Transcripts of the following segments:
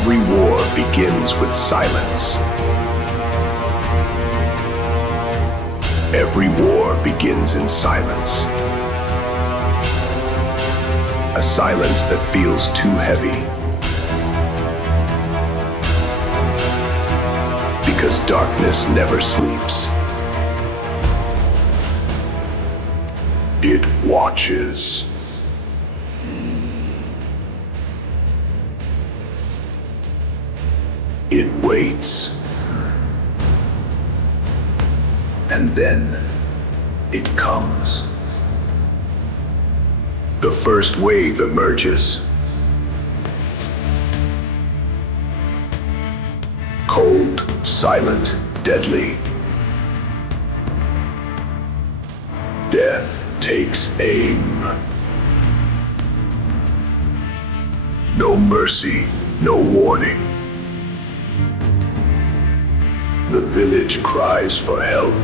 Every war begins with silence. Every war begins in silence. A silence that feels too heavy. Because darkness never sleeps. It watches. It waits. And then it comes. The first wave emerges. Cold, silent, deadly. Death takes aim. No mercy, no warning. The village cries for help.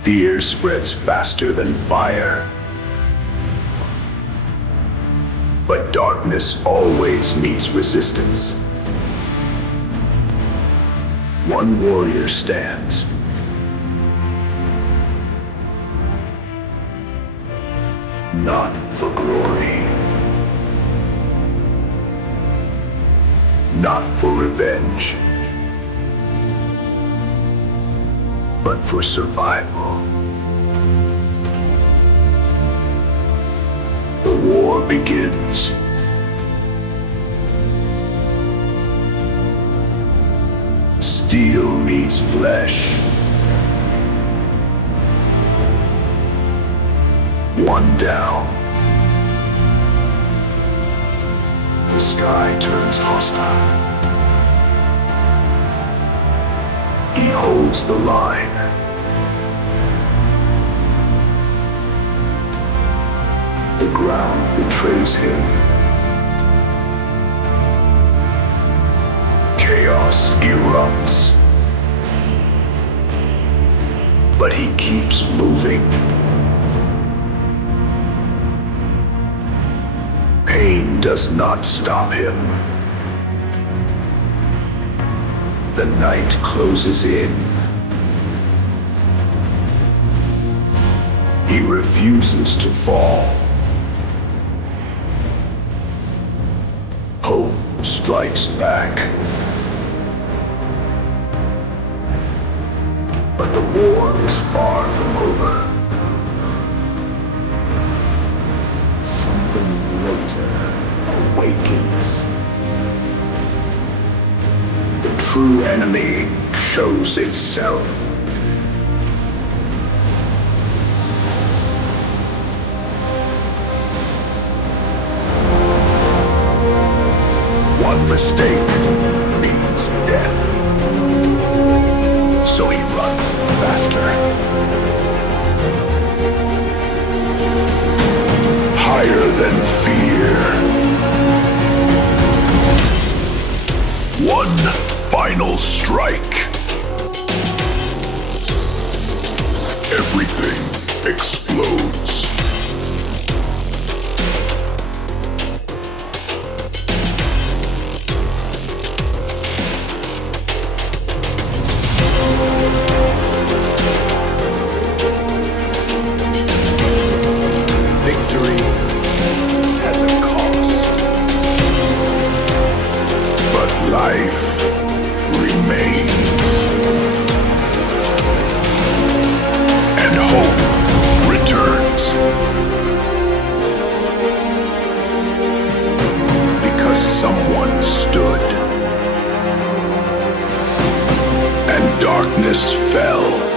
Fear spreads faster than fire. But darkness always meets resistance. One warrior stands. Not for glory. Not for revenge. But for survival. The war begins. Steel meets flesh. One down. The sky turns hostile. He holds the line. The ground betrays him. Chaos erupts. But he keeps moving. Pain does not stop him. The night closes in. He refuses to fall. Hope strikes back. But the war is far from over. Something greater awakens. The true enemy shows itself. One mistake means death. So he runs faster. Higher than fear. One final strike. Everything explodes. Victory has a cost. But life remains. And hope returns. Because someone stood. And darkness fell.